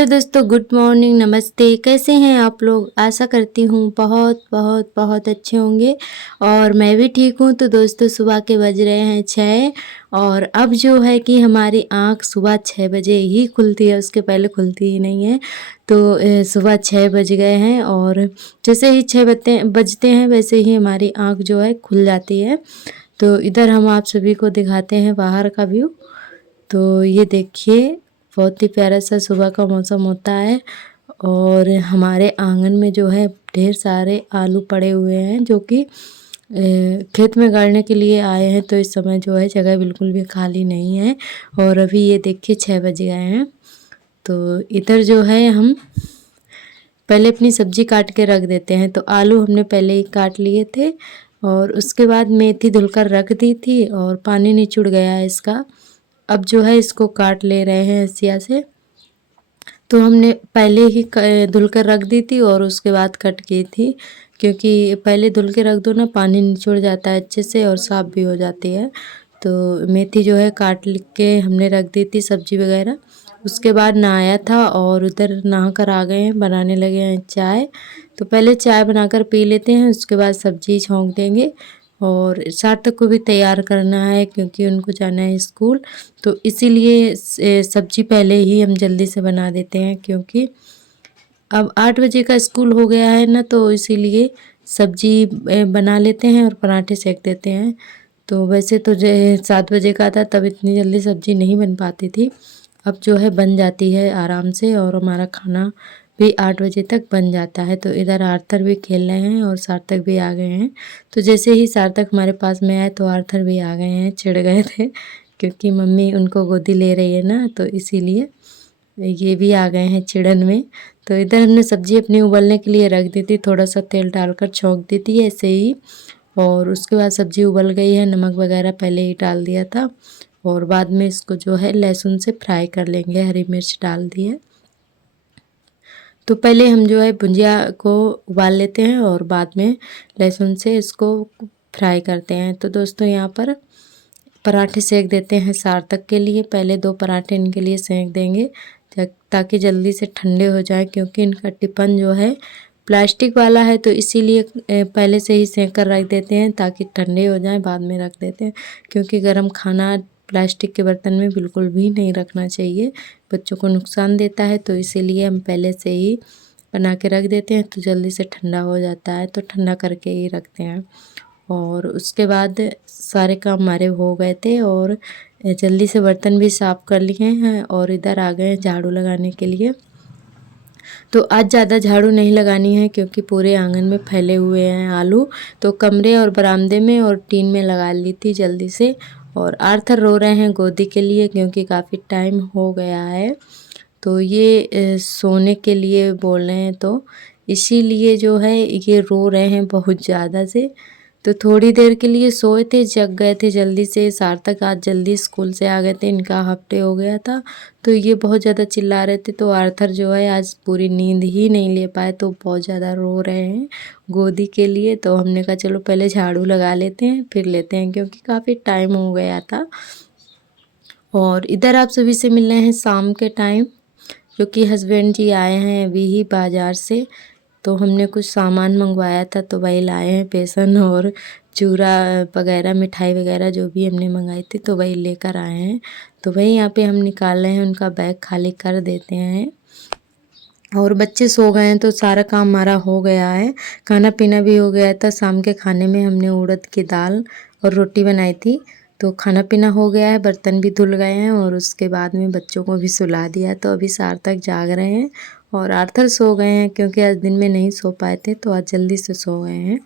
Hello दोस्तों, good morning, नमस्ते। कैसे हैं आप लोग? आशा करती हूँ बहुत बहुत बहुत अच्छे होंगे और मैं भी ठीक हूँ। तो दोस्तों, सुबह के बज रहे हैं 6 और अब जो है कि हमारी आँख सुबह 6 बजे ही खुलती है, उसके पहले खुलती ही नहीं है। तो सुबह 6 बज गए हैं और जैसे ही 6 बजते हैं वैसे ही हमारी आँख जो है खुल जाती है। तो इधर हम आप सभी को दिखाते हैं बाहर का व्यू। तो ये देखिए, बहुत ही प्यारा सा सुबह का मौसम होता है और हमारे आंगन में जो है ढेर सारे आलू पड़े हुए हैं जो कि खेत में गाड़ने के लिए आए हैं। तो इस समय जो है जगह बिल्कुल भी खाली नहीं है और अभी ये देखिए 6 बज गए हैं। तो इधर जो है हम पहले अपनी सब्जी काट के रख देते हैं। तो आलू हमने पहले ही काट लिए थे और उसके बाद मेथी धुलकर रख दी थी और पानी निचुड़ गया है इसका। अब जो है इसको काट ले रहे हैं हसिया से। तो हमने पहले ही धुल कर रख दी थी और उसके बाद कट की थी, क्योंकि पहले धुल के रख दो ना, पानी निचुड़ जाता है अच्छे से और साफ़ भी हो जाती है। तो मेथी जो है काट के हमने रख दी थी सब्जी वगैरह। उसके बाद नहाया था और उधर नहा कर आ गए हैं, बनाने लगे हैं चाय। तो पहले चाय बनाकर पी लेते हैं, उसके बाद सब्जी छौंक देंगे और सार्थक को भी तैयार करना है क्योंकि उनको जाना है स्कूल। तो इसीलिए सब्जी पहले ही हम जल्दी से बना देते हैं, क्योंकि अब 8 बजे का स्कूल हो गया है ना, तो इसीलिए सब्जी बना लेते हैं और पराठे सेक देते हैं। तो वैसे तो 7 बजे का था, तब इतनी जल्दी सब्जी नहीं बन पाती थी। अब जो है बन जाती है आराम से और हमारा खाना भी 8 बजे तक बन जाता है। तो इधर आर्थर भी खेल रहे हैं और सार्थक भी आ गए हैं। तो जैसे ही सार्थक हमारे पास में आए तो आर्थर भी आ गए हैं, चिढ़ गए थे क्योंकि मम्मी उनको गोदी ले रही है ना, तो इसीलिए ये भी आ गए हैं चिड़न में। तो इधर हमने सब्जी अपनी उबलने के लिए रख दी थी, थोड़ा सा तेल डालकर छौंक दी थी ऐसे ही। और उसके बाद सब्जी उबल गई है, नमक वगैरह पहले ही डाल दिया था और बाद में इसको जो है लहसुन से फ्राई कर लेंगे, हरी मिर्च डाल दी है। तो पहले हम जो है भुंजिया को उबाल लेते हैं और बाद में लहसुन से इसको फ्राई करते हैं। तो दोस्तों, यहाँ पर पराठे सेक देते हैं सार्थक के लिए। पहले 2 पराठे इनके लिए सेक देंगे ताकि जल्दी से ठंडे हो जाए, क्योंकि इनका टिफ़िन जो है प्लास्टिक वाला है। तो इसीलिए पहले से ही सेक कर रख देते हैं ताकि ठंडे हो जाए, बाद में रख देते हैं, क्योंकि गर्म खाना प्लास्टिक के बर्तन में बिल्कुल भी नहीं रखना चाहिए, बच्चों को नुकसान देता है। तो इसीलिए हम पहले से ही बना के रख देते हैं तो जल्दी से ठंडा हो जाता है, तो ठंडा करके ही रखते हैं। और उसके बाद सारे काम हमारे हो गए थे और जल्दी से बर्तन भी साफ़ कर लिए हैं और इधर आ गए हैं झाड़ू लगाने के लिए। तो आज ज़्यादा झाड़ू नहीं लगानी है क्योंकि पूरे आंगन में फैले हुए हैं आलू। तो कमरे और बरामदे में और टीन में लगा ली थी जल्दी से। और आर्थर रो रहे हैं गोदी के लिए क्योंकि काफ़ी टाइम हो गया है। तो ये सोने के लिए बोल रहे हैं, तो इसीलिए जो है ये रो रहे हैं बहुत ज़्यादा से। तो थोड़ी देर के लिए सोए थे, जग गए थे जल्दी से। सार्थक आज जल्दी स्कूल से आ गए थे, इनका हाफ डे हो गया था। तो ये बहुत ज़्यादा चिल्ला रहे थे, तो आर्थर जो है आज पूरी नींद ही नहीं ले पाए, तो बहुत ज़्यादा रो रहे हैं गोदी के लिए। तो हमने कहा चलो पहले झाड़ू लगा लेते हैं फिर लेते हैं, क्योंकि काफ़ी टाइम हो गया था। और इधर आप सभी से मिल रहे हैं शाम के टाइम, क्योंकि हस्बैंड जी आए हैं अभी ही बाज़ार से। तो हमने कुछ सामान मंगवाया था तो वही लाए हैं, बेसन और चूरा वगैरह, मिठाई वगैरह जो भी हमने मंगाई थी तो वही लेकर आए हैं। तो वही यहाँ पे हम निकाल रहे हैं, उनका बैग खाली कर देते हैं। और बच्चे सो गए हैं तो सारा काम हमारा हो गया है, खाना पीना भी हो गया था। शाम के खाने में हमने उड़द की दाल और रोटी बनाई थी। तो खाना पीना हो गया है, बर्तन भी धुल गए हैं और उसके बाद में बच्चों को भी सुला दिया। तो अभी सार्थक जाग रहे हैं और आर्थर सो गए हैं, क्योंकि आज दिन में नहीं सो पाए थे तो आज जल्दी से सो गए हैं।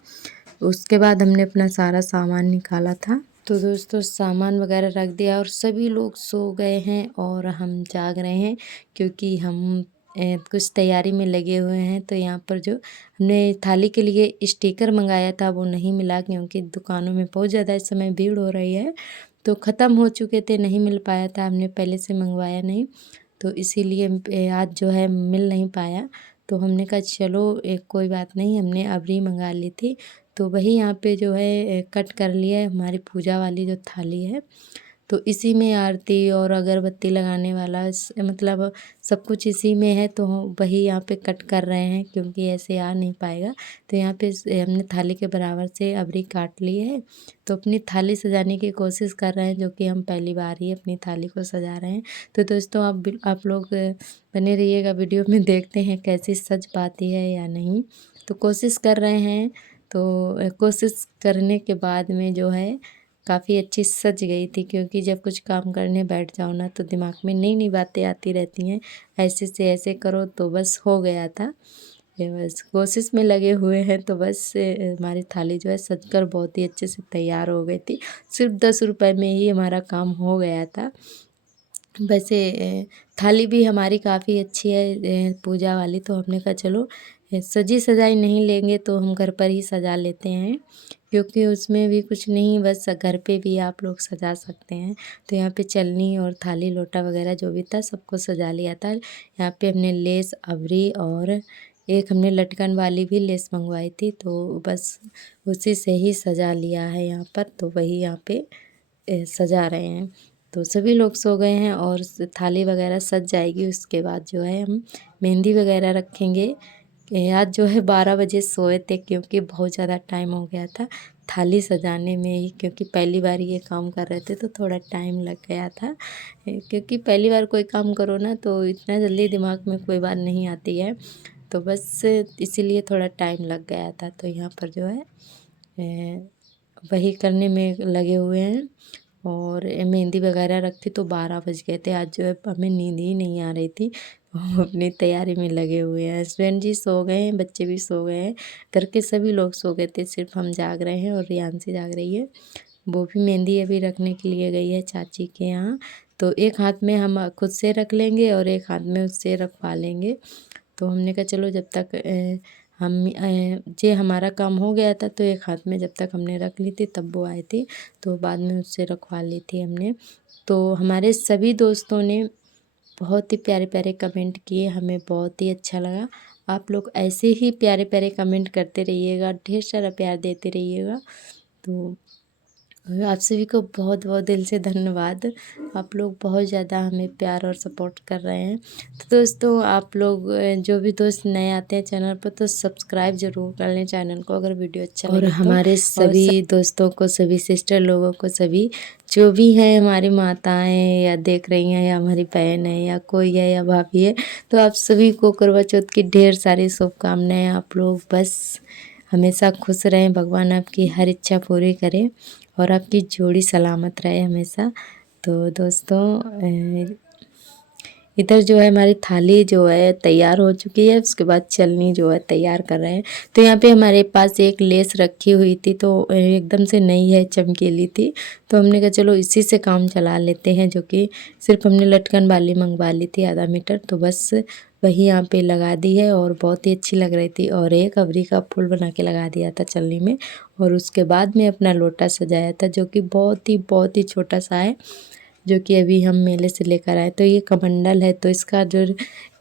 उसके बाद हमने अपना सारा सामान निकाला था। तो दोस्तों, सामान वगैरह रख दिया और सभी लोग सो गए हैं और हम जाग रहे हैं, क्योंकि हम कुछ तैयारी में लगे हुए हैं। तो यहाँ पर जो हमने थाली के लिए स्टिकर मंगाया था वो नहीं मिला, क्योंकि दुकानों में बहुत ज़्यादा इस समय भीड़ हो रही है, तो ख़त्म हो चुके थे, नहीं मिल पाया था, हमने पहले से मंगवाया नहीं। तो इसीलिए आज जो है मिल नहीं पाया। तो हमने कहा चलो कोई बात नहीं, हमने अबरी मंगा ली थी। तो वही यहाँ पे जो है कट कर लिया है, हमारी पूजा वाली जो थाली है। तो इसी में आरती और अगरबत्ती लगाने वाला मतलब सब कुछ इसी में है। तो वही यहाँ पे कट कर रहे हैं क्योंकि ऐसे आ नहीं पाएगा। तो यहाँ पे हमने थाली के बराबर से अबरी काट ली है। तो अपनी थाली सजाने की कोशिश कर रहे हैं, जो कि हम पहली बार ही अपनी थाली को सजा रहे हैं। तो दोस्तों आप लोग बने रहिएगा वीडियो में, देखते हैं कैसी सज पाती है या नहीं। तो कोशिश कर रहे हैं। तो कोशिश करने के बाद में जो है काफ़ी अच्छी सज गई थी, क्योंकि जब कुछ काम करने बैठ जाओ ना तो दिमाग में नई नई बातें आती रहती हैं। ऐसे से ऐसे करो तो बस हो गया था। ये बस कोशिश में लगे हुए हैं। तो बस हमारी थाली जो है सजकर बहुत ही अच्छे से तैयार हो गई थी। सिर्फ 10 रुपए में ही हमारा काम हो गया था। वैसे थाली भी हमारी काफ़ी अच्छी है पूजा वाली। तो हमने कहा चलो सजी सजाई नहीं लेंगे तो हम घर पर ही सजा लेते हैं, क्योंकि उसमें भी कुछ नहीं, बस घर पे भी आप लोग सजा सकते हैं। तो यहाँ पे चलनी और थाली लोटा वगैरह जो भी था सबको सजा लिया था। यहाँ पे हमने लेस अबरी और एक हमने लटकन वाली भी लेस मंगवाई थी, तो बस उसी से ही सजा लिया है यहाँ पर। तो वही यहाँ पे सजा रहे हैं। तो सभी लोग सो गए हैं और थाली वगैरह सज जाएगी। उसके बाद जो है हम मेहंदी वगैरह रखेंगे। आज जो है 12 बजे सोए थे, क्योंकि बहुत ज़्यादा टाइम हो गया था थाली सजाने में ही, क्योंकि पहली बार ये काम कर रहे थे तो थोड़ा टाइम लग गया था। क्योंकि पहली बार कोई काम करो ना तो इतना जल्दी दिमाग में कोई बात नहीं आती है, तो बस इसीलिए थोड़ा टाइम लग गया था। तो यहाँ पर जो है वही करने में लगे हुए हैं। और मेहंदी वगैरह रखी तो 12 बज गए थे। आज जो है हमें नींद ही नहीं आ रही थी। हम अपनी तैयारी में लगे हुए हैं। हस्बैंड जी सो गए हैं, बच्चे भी सो गए हैं, घर के सभी लोग सो गए थे, सिर्फ हम जाग रहे हैं और रियांशी जाग रही है। वो भी मेहंदी अभी रखने के लिए गई है चाची के यहाँ। तो एक हाथ में हम खुद से रख लेंगे और एक हाथ में उससे रखवा लेंगे। तो हमने कहा चलो जब तक हम जे हमारा काम हो गया था तो एक हाथ में जब तक हमने रख ली थी तब वो आई थी, तो बाद में उससे रखवा ली थी हमने। तो हमारे सभी दोस्तों ने बहुत ही प्यारे प्यारे कमेंट किए, हमें बहुत ही अच्छा लगा। आप लोग ऐसे ही प्यारे प्यारे कमेंट करते रहिएगा, ढेर सारा प्यार देते रहिएगा। तो आप सभी को बहुत बहुत दिल से धन्यवाद। आप लोग बहुत ज़्यादा हमें प्यार और सपोर्ट कर रहे हैं। तो दोस्तों आप लोग जो भी दोस्त नए आते हैं चैनल पर तो सब्सक्राइब ज़रूर कर लें चैनल को, अगर वीडियो अच्छा लगे तो। और हमारे सभी दोस्तों को, सभी सिस्टर लोगों को, सभी जो भी हैं हमारी माताएं या देख रही हैं या हमारी बहन है या कोई है या भाभी है, तो आप सभी को करवा चौथ की ढेर सारी शुभकामनाएं। आप लोग बस हमेशा खुश रहें, भगवान आपकी हर इच्छा पूरी करे और आपकी जोड़ी सलामत रहे हमेशा। तो दोस्तों इधर जो है हमारी थाली जो है तैयार हो चुकी है। उसके बाद चलनी जो है तैयार कर रहे हैं। तो यहाँ पे हमारे पास एक लेस रखी हुई थी, तो एकदम से नई है, चमकीली थी, तो हमने कहा चलो इसी से काम चला लेते हैं, जो कि सिर्फ हमने लटकन वाली मंगवा ली थी आधा मीटर, तो बस वही यहाँ पे लगा दी है और बहुत ही अच्छी लग रही थी। और एक अबरी का फूल बना के लगा दिया था चलनी में, और उसके बाद में अपना लोटा सजाया था, जो कि बहुत ही छोटा सा है, जो कि अभी हम मेले से लेकर आए। तो ये कमंडल है, तो इसका जो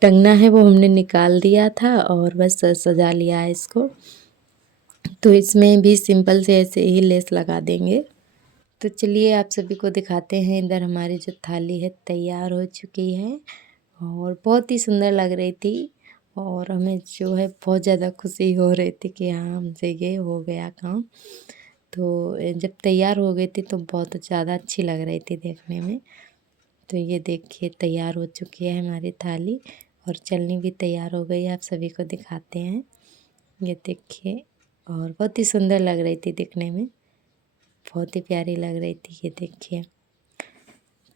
टंगना है वो हमने निकाल दिया था और बस सजा लिया है इसको। तो इसमें भी सिंपल से ऐसे ही लेस लगा देंगे। तो चलिए आप सभी को दिखाते हैं। इधर हमारी जो थाली है तैयार हो चुकी है और बहुत ही सुंदर लग रही थी, और हमें जो है बहुत ज़्यादा खुशी हो रही थी कि हाँ हमसे ये हो गया काम। तो जब तैयार हो गई थी तो बहुत ज़्यादा अच्छी लग रही थी देखने में। तो ये देखिए तैयार हो चुकी है हमारी थाली, और चलनी भी तैयार हो गई है। आप सभी को दिखाते हैं, ये देखिए, और बहुत ही सुंदर लग रही थी दिखने में, बहुत ही प्यारी लग रही थी, ये देखिए।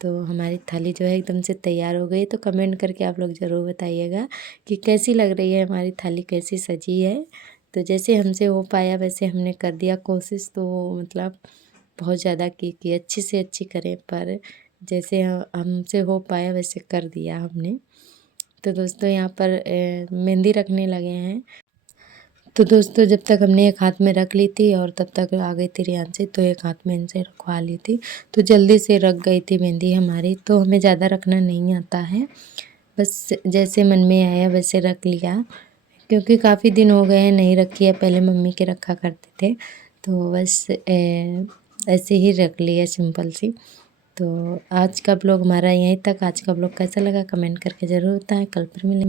तो हमारी थाली जो है एकदम से तैयार हो गई। तो कमेंट करके आप लोग ज़रूर बताइएगा कि कैसी लग रही है हमारी थाली, कैसी सजी है। तो जैसे हमसे हो पाया वैसे हमने कर दिया कोशिश, तो मतलब बहुत ज़्यादा की कि अच्छी से अच्छी करें, पर जैसे हमसे हो पाया वैसे कर दिया हमने। तो दोस्तों यहाँ पर मेहंदी रखने लगे हैं। तो दोस्तों जब तक हमने एक हाथ में रख ली थी और तब तक आ गई थी रियांशी, तो एक हाथ में इनसे रखवा ली थी, तो जल्दी से रख गई थी मेहंदी हमारी। तो हमें ज़्यादा रखना नहीं आता है, बस जैसे मन में आया वैसे रख लिया, क्योंकि काफ़ी दिन हो गए हैं नहीं रखी है, पहले मम्मी के रखा करते थे, तो बस ऐसे ही रख लिया सिंपल सी। तो आज का ब्लॉग हमारा यहीं तक। आज का ब्लॉग कैसा लगा कमेंट करके ज़रूर बताएं। कल फिर मिलेंगे।